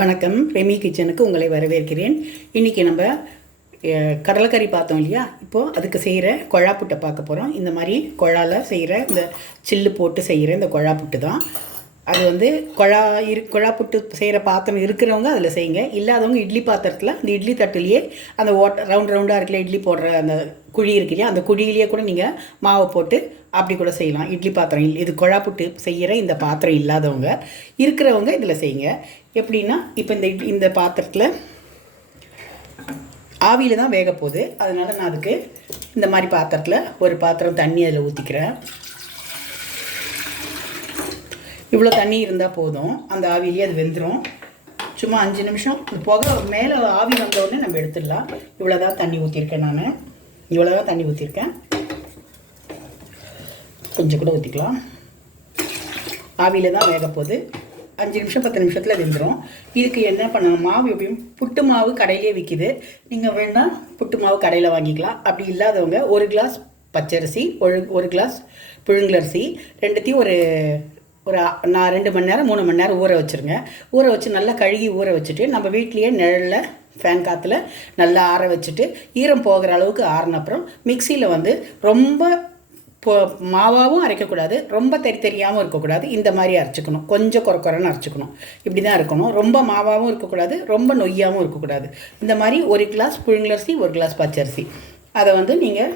வணக்கம், ரெமி கிச்சனுக்கு உங்களை வரவேற்கிறேன். இன்றைக்கி நம்ம கடலைக்கறி பார்த்தோம் இல்லையா? இப்போது அதுக்கு செய்கிற கொழா புட்டை பார்க்க போகிறோம். இந்த மாதிரி கொழாவில் செய்கிற இந்த சில்லு போட்டு செய்கிற இந்த கொழா புட்டு தான். அது வந்து கொழா புட்டு செய்கிற பாத்திரம் இருக்கிறவங்க அதில் செய்யுங்க. இல்லாதவங்க இட்லி பாத்திரத்தில் அந்த இட்லி தட்டுலேயே அந்த ரவுண்டாக இருக்குல்ல, இட்லி போடுற அந்த குழி இருக்கு இல்லையா, அந்த குழியிலேயே கூட நீங்கள் மாவை போட்டு அப்படி கூட செய்யலாம். இட்லி பாத்திரம் இது கொழா புட்டு செய்கிற இந்த பாத்திரம் இல்லாதவங்க இருக்கிறவங்க இதில் செய்யுங்க. எப்படின்னா, இப்போ இந்த பாத்திரத்தில் ஆவியில் தான் வேக போகுது. அதனால் நான் அதுக்கு இந்த மாதிரி பாத்திரத்தில் ஒரு பாத்திரம் தண்ணி அதில் ஊற்றிக்கிறேன். இவ்வளோ தண்ணி இருந்தால் போதும், அந்த ஆவிலேயே அது வெந்துடும். சும்மா 5 நிமிஷம் போக மேலே ஆவி வந்தோடனே நம்ம எடுத்துடலாம். இவ்வளோ தான் தண்ணி ஊற்றிருக்கேன். இவ்வளோ தான் தண்ணி ஊற்றிருக்கேன். கொஞ்சம் கூட ஊற்றிக்கலாம். ஆவியில் தான் வேக போகுது. 5 நிமிஷம் 10 நிமிஷத்தில் வெந்துடும். இதுக்கு என்ன பண்ணணும், மாவு எப்பயும் புட்டு மாவு கடையிலே விற்கிது. நீங்கள் வேணால் புட்டு மாவு கடையில் வாங்கிக்கலாம். அப்படி இல்லாதவங்க 1 கிளாஸ் பச்சரிசி, 1 கிளாஸ் புழுங்கலரிசி, ரெண்டுத்தையும் ஒரு 2 மணி நேரம் 3 மணி நேரம் ஊற வச்சுருங்க. ஊற வச்சு நல்லா கழுகி ஊற வச்சுட்டு நம்ம வீட்லேயே நிழலில் ஃபேன் காற்றுல நல்லா ஆற வச்சுட்டு ஈரம் போகிற அளவுக்கு ஆறின அப்புறம் மிக்சியில் வந்து ரொம்ப மாவாகவும் அரைக்கக்கூடாது, ரொம்ப தெரியாமல் இருக்கக்கூடாது. இந்த மாதிரி அரைச்சிக்கணும். கொஞ்சம் குறைன்னு அரைச்சிக்கணும். இப்படி தான் இருக்கணும். ரொம்ப மாவாகவும் இருக்கக்கூடாது, ரொம்ப நொய்யாகவும் இருக்கக்கூடாது. இந்த மாதிரி 1 கிளாஸ் புழுங்கலரிசி, 1 கிளாஸ் பச்சரிசி, அதை வந்து நீங்கள்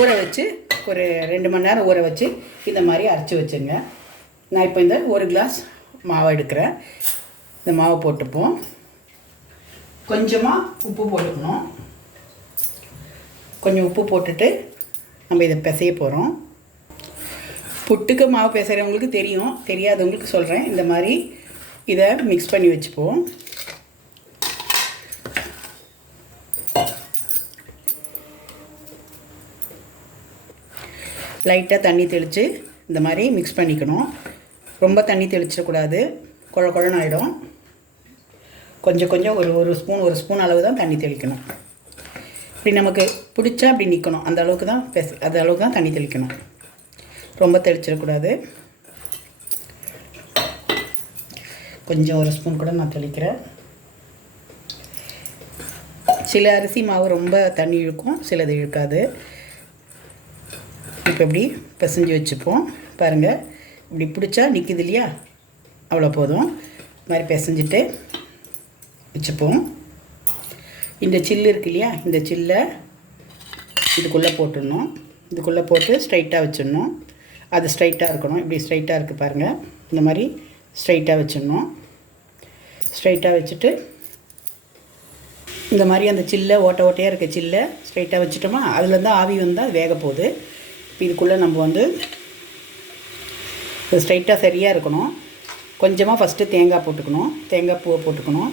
ஊற வச்சு ஒரு 2 மணி நேரம் ஊற வச்சு இந்த மாதிரி அரைச்சி வச்சுங்க. நான் இப்போ இந்த 1 கிளாஸ் மாவை எடுக்கிறேன். இந்த மாவை போட்டுப்போம். கொஞ்சமாக உப்பு போட்டுக்கணும். கொஞ்சம் உப்பு போட்டுட்டு நம்ம இதை பிசைய போகிறோம். புட்டுக்கு மாவு பிசைகிறவங்களுக்கு தெரியும், தெரியாதவங்களுக்கு சொல்கிறேன். இந்த மாதிரி இதை மிக்ஸ் பண்ணி வச்சுப்போம். லைட்டாக தண்ணி தெளித்து இந்த மாதிரி மிக்ஸ் பண்ணிக்கணும். ரொம்ப தண்ணி தெளிச்சிடக்கூடாது, குழன்னு ஆகிடும். கொஞ்சம் ஒரு ஸ்பூன் அளவு தான் தண்ணி தெளிக்கணும். இப்படி நமக்கு பிடிச்சா அப்படி நிற்கணும். அந்த அளவுக்கு தான் தண்ணி தெளிக்கணும். ரொம்ப தெளிச்சிடக்கூடாது. கொஞ்சம் 1 ஸ்பூன் கூட நான் தெளிக்கிறேன். சில அரிசி மாவு ரொம்ப தண்ணி இழுக்கும், சிலது இழுக்காது. இப்போ இப்படி பிசைஞ்சு வச்சுப்போம். பாருங்கள், இப்படி பிடிச்சா நிற்கிது இல்லையா, அவ்வளோ போதும். இது மாதிரி பிசைஞ்சிட்டு வச்சுப்போம். இந்த சில்லு இருக்கு இல்லையா, இந்த சில்லை இதுக்குள்ளே போட்டுடணும். இதுக்குள்ளே போட்டு ஸ்ட்ரைட்டாக வச்சிடணும். அது ஸ்ட்ரைட்டாக இருக்கணும். இப்படி ஸ்ட்ரைட்டாக இருக்குது பாருங்கள். இந்த மாதிரி ஸ்ட்ரைட்டாக வச்சிடணும். ஸ்ட்ரைட்டாக வச்சுட்டு இந்த மாதிரி அந்த சில்லை ஓட்டையாக இருக்க சில்லை ஸ்ட்ரைட்டாக வச்சுட்டோமா, அதுலேருந்து ஆவி வந்தால் அது வேக போகுது. இப்போ இதுக்குள்ளே நம்ம வந்து ஸ்ட்ரைட்டாக சரியாக இருக்கணும். கொஞ்சமாக ஃபஸ்ட்டு தேங்காய் போட்டுக்கணும். தேங்காய் பூவை போட்டுக்கணும்.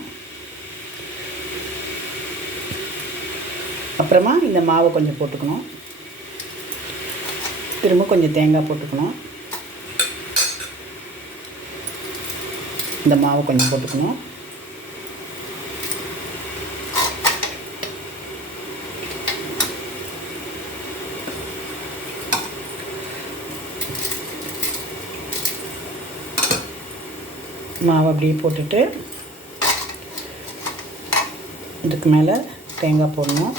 அப்புறமா இந்த மாவை கொஞ்சம் போட்டுக்கணும். திரும்ப கொஞ்சம் தேங்காய் போட்டுக்கணும். இந்த மாவை கொஞ்சம் போட்டுக்கணும். மாவை அப்படியே போட்டுட்டு இதுக்கு மேலே தேங்காய் போடணும்.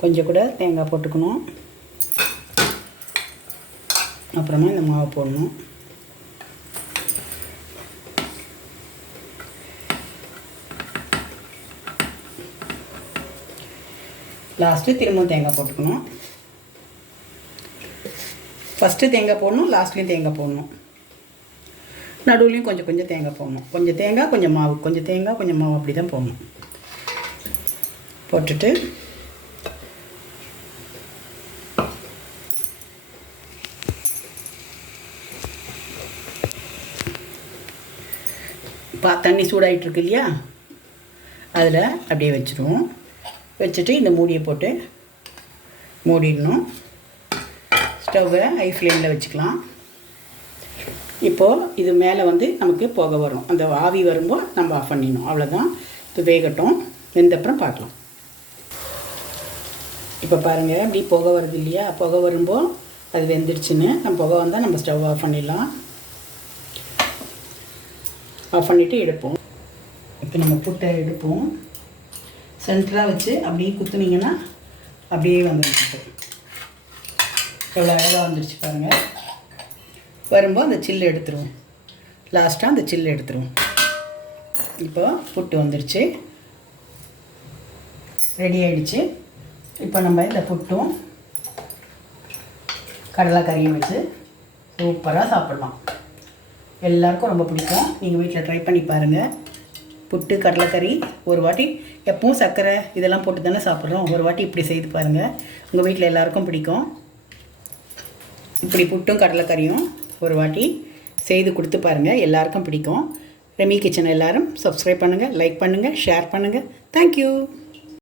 கொஞ்சம் கூட தேங்காய் போட்டுக்கணும். அப்புறமா இந்த மாவை போடணும். லாஸ்ட்டு திரும்பவும் தேங்காய் போட்டுக்கணும். ஃபஸ்ட்டு தேங்காய் போடணும், லாஸ்ட்லேயும் தேங்காய் போடணும். நடுவுலையும் கொஞ்சம் தேங்காய் போடணும். கொஞ்சம் தேங்காய் கொஞ்சம் மாவு, கொஞ்சம் தேங்காய் கொஞ்சம் மாவு, அப்படி தான் போடணும். போட்டுட்டு தண்ணி சூடாகிட்டுருக்கு இல்லையா, அதில் அப்படியே வச்சுருவோம். வச்சுட்டு இந்த மூடியை போட்டு மூடிடணும். ஸ்டவ்வை ஹை ஃப்ளேமில் வச்சுக்கலாம். இப்போது இது மேலே வந்து நமக்கு புகை வரும். அந்த ஆவி வரும்போது நம்ம ஆஃப் பண்ணிடணும். அவ்வளோதான். இது வேகட்டும். வெந்தப்புறம் பார்க்கலாம். இப்போ பாருங்கள், இப்படி புகை வருது இல்லையா, புகை வரும்போது அது வெந்துடுச்சுன்னு. நம்ம புகை வந்தால் நம்ம ஸ்டவ் ஆஃப் பண்ணிடலாம். ஆஃப் பண்ணிவிட்டு எடுப்போம். இப்போ நம்ம புட்டை எடுப்போம். சென்டராக வச்சு அப்படியே குத்துனீங்கன்னா அப்படியே வந்துடுச்சு. எவ்வளோ அழகாக வந்துடுச்சு பாருங்கள். வரும்போது அந்த சில்லு எடுத்துருவோம். லாஸ்ட்டாக அந்த சில்லு எடுத்துருவோம். இப்போ புட்டு வந்துடுச்சு, ரெடி ஆகிடுச்சு. இப்போ நம்ம இந்த புட்டும் கடலைக்கறியும் வச்சு சூப்பராக சாப்பிட்லாம். எல்லாருக்கும் ரொம்ப பிடிக்கும். நீங்கள் வீட்டில் ட்ரை பண்ணி பாருங்கள். புட்டு கடலைக்கறி ஒரு வாட்டி, எப்பவும் சர்க்கரை இதெல்லாம் போட்டு தானே சாப்பிட்றோம், ஒரு வாட்டி இப்படி செய்து பாருங்கள். உங்கள் வீட்டில் எல்லாருக்கும் பிடிக்கும். இப்படி புட்டும் கடலைக்கறியும் ஒரு வாட்டி செய்து கொடுத்து பாருங்கள், எல்லாருக்கும் பிடிக்கும். ரெமி கிச்சன் எல்லோரும் சப்ஸ்கிரைப் பண்ணுங்கள், லைக் பண்ணுங்கள், ஷேர் பண்ணுங்கள். தேங்க்யூ.